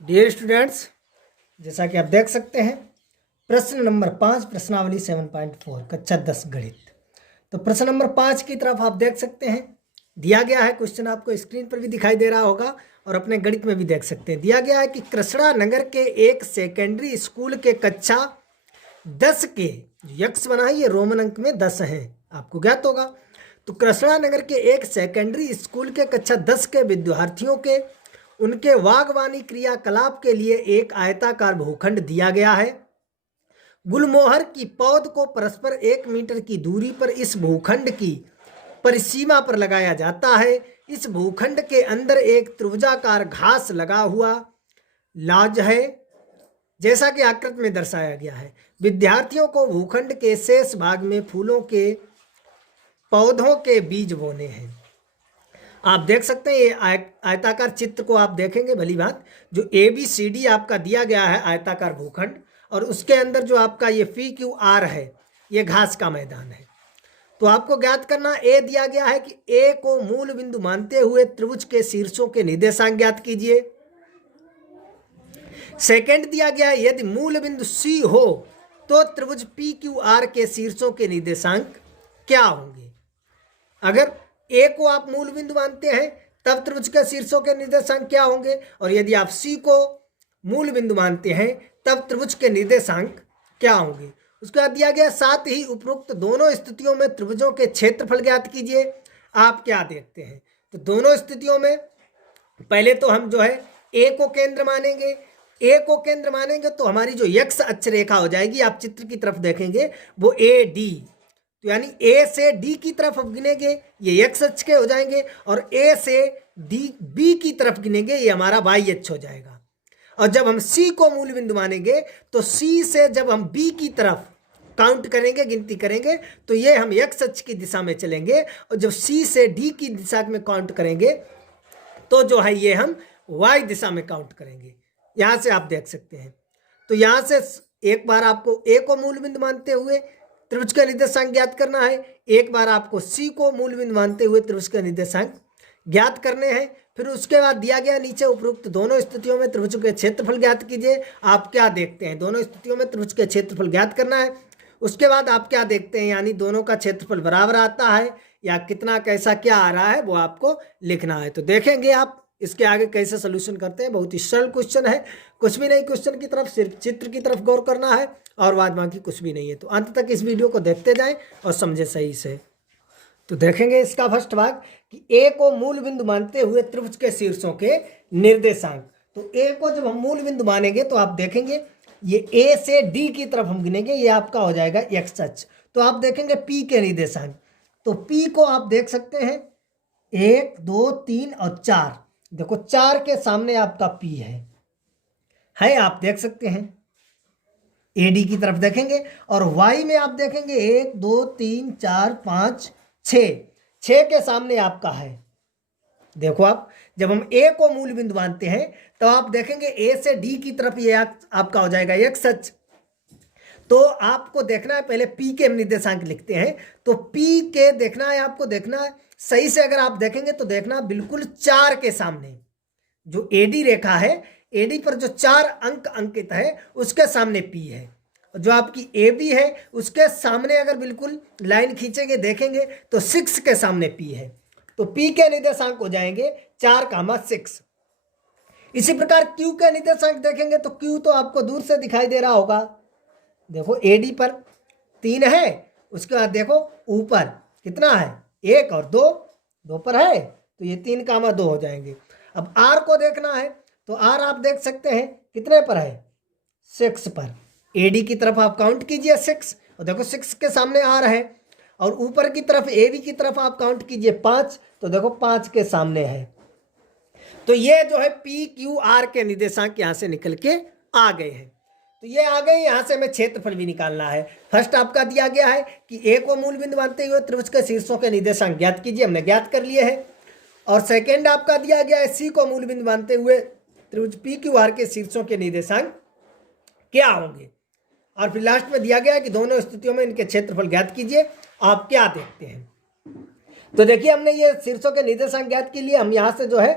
Dear students, जैसा कि आप देख सकते हैं प्रश्न नंबर 5 प्रश्नावली 7.4 कक्षा 10 गणित। तो प्रश्न नंबर 5 की तरफ आप देख सकते हैं, दिया गया है क्वेश्चन, आपको स्क्रीन पर भी दिखाई दे रहा होगा और अपने गणित में भी देख सकते हैं। दिया गया है कि कृष्णा नगर के एक सेकेंडरी स्कूल के कक्षा 10 के यक्ष बना है, ये रोमन अंक में 10 हैं, आपको ज्ञात होगा। तो कृष्णा नगर के एक सेकेंडरी स्कूल के कक्षा 10 के विद्यार्थियों के उनके बागवानी क्रियाकलाप के लिए एक आयताकार भूखंड दिया गया है। गुलमोहर की पौध को परस्पर 1 मीटर की दूरी पर इस भूखंड की परिसीमा पर लगाया जाता है। इस भूखंड के अंदर एक त्रिभुजाकार घास लगा हुआ लाज है, जैसा कि आकृति में दर्शाया गया है। विद्यार्थियों को भूखंड के शेष भाग में फूलों के पौधों के बीज बोने हैं। आप देख सकते हैं, ये आयताकार चित्र को आप देखेंगे भली बात, जो ABCD आपका दिया गया है आयताकार भूखंड, और उसके अंदर जो आपका ये PQR है, ये घास का मैदान है। तो आपको ज्ञात करना, A दिया गया है कि A को मूल बिंदु मानते हुए त्रिभुज के शीर्षों के निर्देशांक ज्ञात कीजिए। सेकंड दिया गया है, यदि मूल बिंदु C हो तो त्रिभुज PQR के शीर्षों के निर्देशांक क्या होंगे। अगर A को आप मूल बिंदु मानते हैं तब त्रिभुज के शीर्षों के निर्देशांक क्या होंगे, और यदि आप C को मूल बिंदु मानते हैं तब त्रिभुज के निर्देशांक क्या होंगे। उसके बाद दिया गया, साथ ही उपरोक्त दोनों स्थितियों में त्रिभुजों के क्षेत्रफल ज्ञात कीजिए। आप क्या देखते हैं, तो दोनों स्थितियों में पहले तो हम जो है A को केंद्र मानेंगे। A को केंद्र मानेंगे तो हमारी जो x अक्ष रेखा हो जाएगी, आप चित्र की तरफ देखेंगे, वो AD, तो यानी A से D की तरफ अब गिनेंगे, ये x अक्ष के हो जाएंगे, और A से B की तरफ गिनेंगे, ये हमारा y अक्ष हो जाएगा। और जब हम C को मूल बिंदु मानेंगे तो C से जब हम B की तरफ काउंट करेंगे, गिनती करेंगे, तो ये हम x अक्ष की दिशा में चलेंगे, और जब C से D की दिशा में काउंट करेंगे तो जो है ये हम y दिशा में काउंट करेंगे। यहाँ से आप देख सकते हैं। तो यहाँ से एक बार आपको A को मूल बिंदु मानते हुए त्रिभुज का निर्देशांक ज्ञात करना है, एक बार आपको C को मूल बिंदु मानते हुए त्रिभुज का निर्देशांक ज्ञात करने हैं। फिर उसके बाद दिया गया नीचे उपरोक्त दोनों स्थितियों में त्रिभुज के क्षेत्रफल ज्ञात कीजिए। आप क्या देखते हैं, दोनों स्थितियों में त्रिभुज के क्षेत्रफल ज्ञात करना है। उसके बाद आप क्या देखते हैं, यानी दोनों का क्षेत्रफल बराबर आता है या कितना, कैसा क्या आ रहा है, वो आपको लिखना है। तो देखेंगे आप इसके आगे कैसे सोल्यूशन करते हैं। बहुत ही सरल क्वेश्चन है, कुछ भी नहीं, क्वेश्चन की तरफ सिर्फ चित्र की तरफ गौर करना है और बाद बाकी कुछ भी नहीं है। तो अंत तक इस वीडियो को देखते जाएं और समझे सही से। तो देखेंगे इसका फर्स्ट भाग कि A को मूल बिंदु मानते हुए त्रिभुज के शीर्षों के निर्देशांक। तो A को जब हम मूल बिंदु मानेंगे तो आप देखेंगे ये A से D की तरफ हम गिनेंगे, ये आपका हो जाएगा x अक्ष। तो आप देखेंगे P के निर्देशांक, तो P को आप देख सकते हैं 1 2 3 और 4। देखो 4 के सामने आपका P है, आप देख सकते हैं। AD की तरफ देखेंगे और Y में आप देखेंगे 1 2 3 4 5 6 के सामने आपका है। देखो आप, जब हम A को मूल बिंदु मानते हैं तो आप देखेंगे A से D की तरफ ये आपका हो जाएगा x अक्ष। तो आपको देखना है, पहले P के निर्देशांक लिखते हैं। तो P के देखना है, आपको देखना है सही से, अगर आप देखेंगे तो देखना बिल्कुल 4 के सामने जो AD रेखा है, AD पर जो 4 अंक अंकित है उसके सामने P है। जो आपकी AB है उसके सामने अगर बिल्कुल लाइन खींचेंगे देखेंगे तो 6 के सामने P है। तो P के निर्देशांक हो जाएंगे 4, 6। इसी प्रकार Q के निर्देशांक देखेंगे तो Q तो आपको दूर से दिखाई दे रहा होगा। देखो AD पर 3 है, उसके बाद देखो ऊपर कितना है, 1 और 2 पर है, तो ये 3, 2 हो जाएंगे। अब R को देखना है तो R आप देख सकते हैं कितने पर है, 6 पर। AD की तरफ आप काउंट कीजिए 6, और देखो 6 के सामने R है, और ऊपर की तरफ AB की तरफ आप काउंट कीजिए 5, तो देखो 5 के सामने है। तो ये जो है PQR के निर्देशांक यहाँ से निकल के आ गए हैं। तो ये आ गए, यहाँ से हमें क्षेत्रफल भी निकालना है। फर्स्ट आपका दिया गया है कि A को मूल बिंदु मानते हुए त्रिभुज के शीर्षों के निर्देशांक ज्ञात कीजिए, हमने ज्ञात कर लिए हैं। और सेकेंड आपका दिया गया है C को मूल बिंदु मानते हुए त्रिभुज PQR के शीर्षों के निर्देशांक क्या होंगे। और फिर लास्ट में दिया गया है कि दोनों स्थितियों में इनके क्षेत्रफल ज्ञात कीजिए। आप क्या देखते हैं, तो देखिए हमने ये शीर्षों के निर्देशांक ज्ञात के लिए हम यहाँ से जो है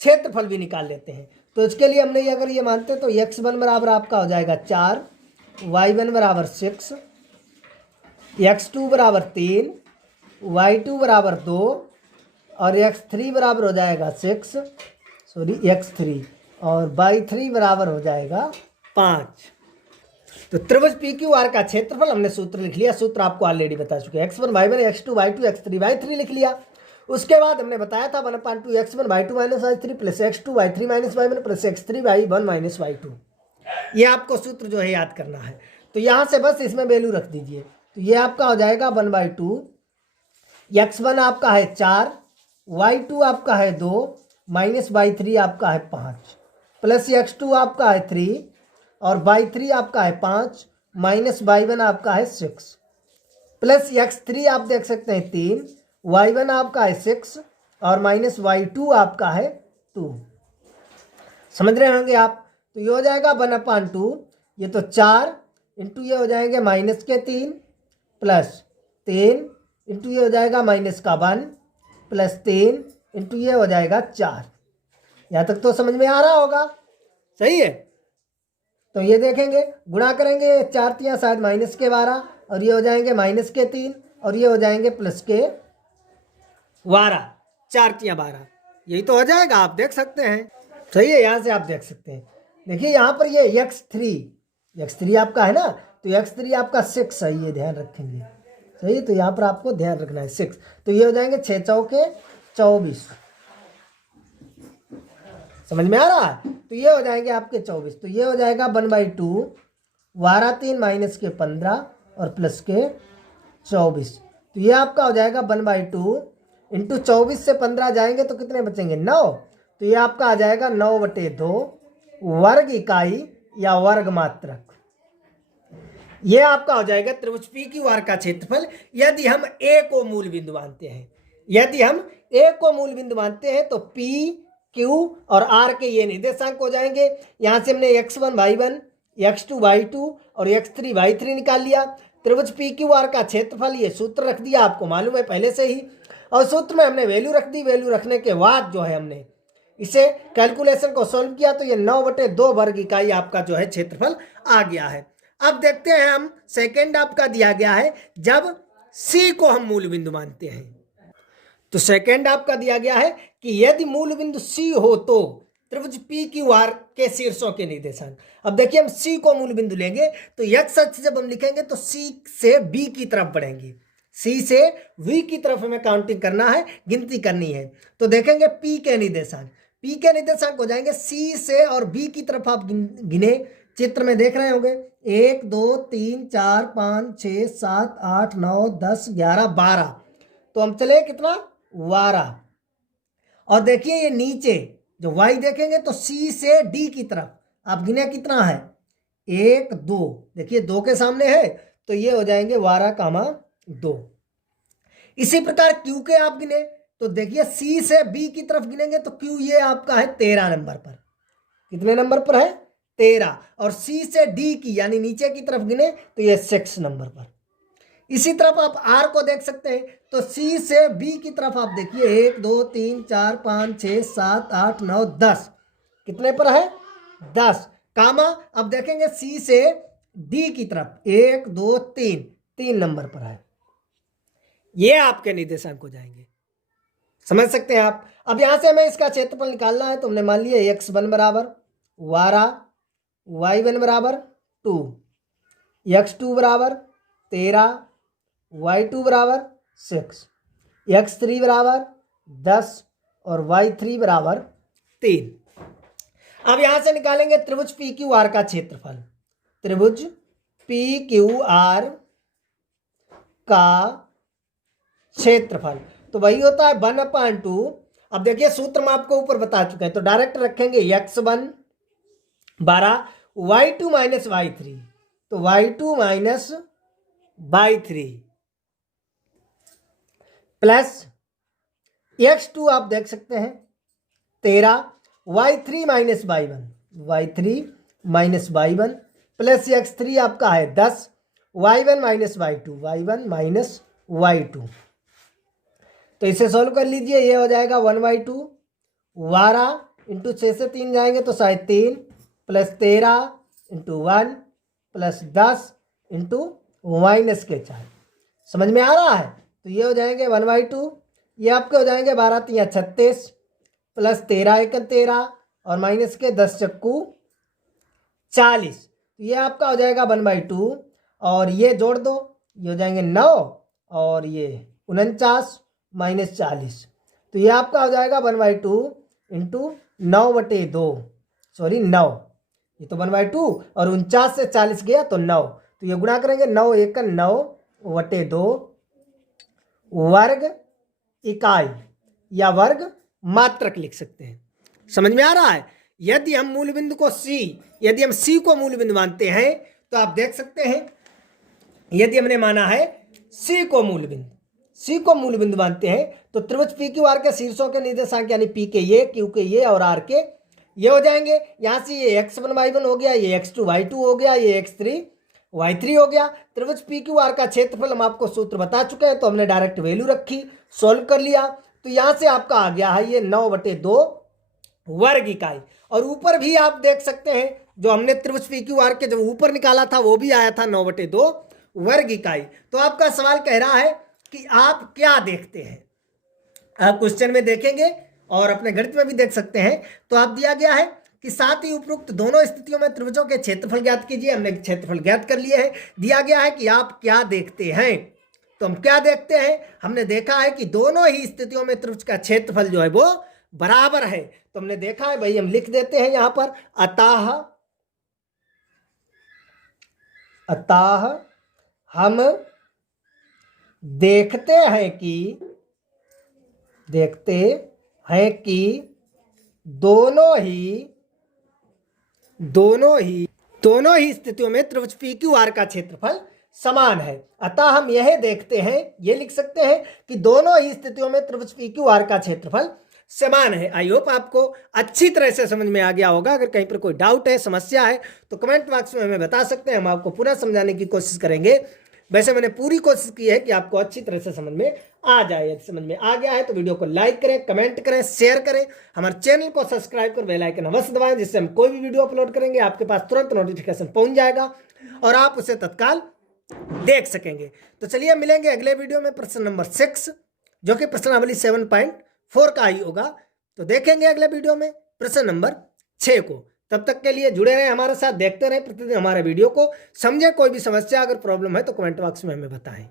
क्षेत्रफल भी निकाल लेते हैं। तो इसके लिए हमने अगर ये मानते तो x1 बराबर आपका हो जाएगा 4, y1 बराबर 6, x2 बराबर 3, y2 बराबर 2 और x3 बराबर हो जाएगा 6 और y3 बराबर हो जाएगा 5। तो त्रिभुज PQR का क्षेत्रफल हमने सूत्र लिख लिया, सूत्र आपको ऑलरेडी बता चुके हैं, x1 y1 x2 y2 x3 y3 लिख लिया। उसके बाद हमने बताया था 1/2 x1 y2 minus y3 plus x2 y3 minus y1 plus x3 y1 minus y2। ये आपको सूत्र जो है याद करना है। तो यहाँ से बस इसमें वैल्यू रख दीजिए। तो ये आपका हो जाएगा 1/2, x1 आपका है 4, y2 आपका है 2 माइनस y3 आपका है 5 प्लस x2 आपका है 3 और y3 आपका है 5 माइनस y1 आपका है 6 प्लस x3 आप देख सकते हैं 3, y1 आपका है 6 और माइनस y2 आपका है 2। समझ रहे होंगे आप। तो ये हो जाएगा 1/2, ये तो 4 इंटू ये हो जाएंगे माइनस के 3 प्लस 3 इंटू ये हो जाएगा माइनस का 1 प्लस 3 इंटू ये हो जाएगा 4। यहाँ तक तो समझ में आ रहा होगा, सही है। तो ये देखेंगे गुणा करेंगे 4 तियाँ शायद माइनस के 12 और ये हो जाएंगे माइनस के 3 और ये हो जाएंगे प्लस के 12, 4 तियाँ 12, यही तो हो जाएगा। आप देख सकते हैं, सही है। यहाँ से आप देख सकते हैं, देखिए यहाँ पर ये x3 आपका है ना, तो x3 आपका 6 है, ये ध्यान रखेंगे, सही। तो यहाँ पर आपको ध्यान रखना है 6। तो ये हो जाएंगे 6 चौके 24, समझ में आ रहा है। तो ये हो जाएंगे आपके 24। तो ये हो जाएगा 1/2, 12 3 माइनस के 15 और प्लस के 24। तो ये आपका हो जाएगा 1/2 इंटू 24 से 15 जाएंगे तो कितने बचेंगे 9। तो ये आपका आ जाएगा 9/2 वर्ग इकाई या वर्ग मात्रक। ये आपका हो जाएगा त्रिभुज PQR का क्षेत्रफल यदि हम A को मूल बिंदु मानते हैं। यदि हम A को मूल बिंदु मानते हैं तो P, Q और R के ये निर्देशांक हो जाएंगे। यहाँ से हमने x1 y1, x2 y2 और x3 y3 निकाल लिया। त्रिभुज PQR का क्षेत्रफल ये सूत्र रख दिया, आपको मालूम है पहले से ही, और सूत्र में हमने वैल्यू रख दी। वैल्यू रखने के बाद जो है हमने इसे कैलकुलेशन को सॉल्व किया तो ये 9/2 वर्ग इकाई आपका जो है क्षेत्रफल आ गया है। अब देखते हैं हम, सेकेंड आपका दिया गया है जब C को हम मूल बिंदु मानते हैं। तो सेकेंड आपका दिया गया है कि यदि मूल बिंदु C हो तो त्रिभुज PQR के शीर्षों के निर्देशांक। अब देखिए हम C को मूल बिंदु लेंगे तो x अक्ष जब हम लिखेंगे तो C से B की तरफ बढ़ेंगे, C से V की तरफ हमें काउंटिंग करना है, गिनती करनी है। तो देखेंगे P के निर्देशांक, P के निर्देशांक हो जाएंगे C से और B की तरफ आप गिने, चित्र में देख रहे होंगे 1 2 3 4 5 6 7 8 9 10 11 12। तो हम चले कितना 12। और देखिए ये नीचे जो y देखेंगे तो C से D की तरफ आप गिने कितना है 1 2, देखिए 2 के सामने है तो ये हो जाएंगे 12, 2। इसी प्रकार Q के आप गिने तो देखिए C से B की तरफ गिनेंगे तो Q ये आपका है 13 नंबर पर। कितने नंबर पर है 13। और C से D की यानी नीचे की तरफ गिने तो ये 6 नंबर पर। इसी तरफ आप R को देख सकते हैं तो C से B की तरफ आप देखिए 1 2 3 4 5 6 7 8 9 10, कितने पर है 10 कामा। अब देखेंगे C से D की तरफ 1 2 3 नंबर पर है। ये आपके निर्देशांक हो जाएंगे, समझ सकते हैं आप। अब यहां से हमें इसका क्षेत्रफल निकालना है तो हमने मान लिया x1 बराबर 12, y1 बराबर 2, x2 बराबर 13, y2 बराबर 6, x3 बराबर 10 और y3 बराबर 3। अब यहां से निकालेंगे त्रिभुज PQR का क्षेत्रफल। त्रिभुज PQR का क्षेत्रफल तो वही होता है 1/2। अब देखिए सूत्र में आपको ऊपर बता चुके हैं तो डायरेक्ट रखेंगे x1 12 y2 माइनस y3, तो y2 minus y3 plus x2 आप देख सकते हैं 13 y3 minus y1 plus x3 आपका है 10 y1 माइनस y2। तो इसे सॉल्व कर लीजिए, ये हो जाएगा 1/2 12 इंटू 6 से 3 जाएंगे तो 3 प्लस 13 इंटू 1 प्लस 10 इंटू -4। समझ में आ रहा है? तो ये हो जाएंगे 1/2, ये आपके हो जाएंगे 12 3 36 प्लस 13 1 13 और माइनस के 10 चक्कू 40। तो ये आपका हो जाएगा 1/2 और ये जोड़ दो, ये हो जाएंगे 9 और ये 49 माइनस 40। तो ये आपका हो जाएगा 1/2 इंटू 9/2, सॉरी 9, ये तो 1/2 और 49 से 40 गया तो 9, तो ये गुणा करेंगे 9 1 9/2 वर्ग इकाई या वर्ग मात्रक लिख सकते हैं। समझ में आ रहा है? यदि हम मूल बिंदु को यदि हम सी को मूल बिंदु मानते हैं तो आप देख सकते हैं, यदि हमने माना है सी को मूल बिंदु मानते हैं तो त्रिभुज पी क्यू आर के शीर्षों के निर्देशांक यानी पी के ये, क्यू के ये और आर के ये हो जाएंगे। यहां से ये x1 y1 हो गया, ये x2 y2 हो गया, ये x3 y3 हो गया। त्रिभुज पी क्यू आर का क्षेत्रफल हम आपको सूत्र बता चुके हैं, तो हमने डायरेक्ट वैल्यू रखी, सोल्व कर लिया। तो यहां से आपका आ गया है ये 9/2 वर्ग इकाई। और ऊपर भी आप देख सकते हैं, जो हमने त्रिभुज पी क्यू आर के जब ऊपर निकाला था वो भी आया था 9/2 वर्ग इकाई। तो आपका सवाल कह रहा है कि आप क्या देखते हैं। आप क्वेश्चन में देखेंगे और अपने गणित में भी देख सकते हैं। तो आप दिया गया है कि साथ ही उपरोक्त दोनों स्थितियों में त्रिभुजों के क्षेत्रफल ज्ञात कीजिए। हमने क्षेत्रफल ज्ञात कर लिए हैं। दिया गया है कि आप क्या देखते हैं, तो हम क्या देखते हैं, हमने देखा है कि दोनों ही स्थितियों में त्रिभुज का क्षेत्रफल जो है वो बराबर है। तो हमने देखा है भाई, हम लिख देते हैं यहां पर अतः हम देखते हैं कि दोनों ही स्थितियों में त्रिभुज पी क्यू आर का क्षेत्रफल समान है। अतः हम यह देखते हैं, ये लिख सकते हैं कि दोनों ही स्थितियों में त्रिभुज पी क्यू आर का क्षेत्रफल समान है। आई होप आपको अच्छी तरह से समझ में आ गया होगा। अगर कहीं पर कोई डाउट है, समस्या है तो कमेंट बॉक्स में हमें बता सकते हैं, हम आपको पुनः समझाने की कोशिश करेंगे। वैसे मैंने पूरी कोशिश की है कि आपको अच्छी तरह से समझ में आ जाए। यदि समझ में आ गया है तो वीडियो को लाइक करें, कमेंट करें, शेयर करें, हमारे चैनल को सब्सक्राइब कर बेल आइकन अवश्य दबाएं, जिससे हम कोई भी वीडियो अपलोड करेंगे आपके पास तुरंत नोटिफिकेशन पहुंच जाएगा और आप उसे तत्काल देख सकेंगे। तो चलिए मिलेंगे अगले वीडियो में प्रश्न नंबर 6, जो कि प्रश्नावली 7.4 का ही होगा। तो देखेंगे अगले वीडियो में प्रश्न नंबर 6 को। तब तक के लिए जुड़े रहें हमारे साथ, देखते रहें प्रतिदिन हमारे वीडियो को, समझे। कोई भी समस्या अगर प्रॉब्लम है तो कमेंट बॉक्स में हमें बताएं।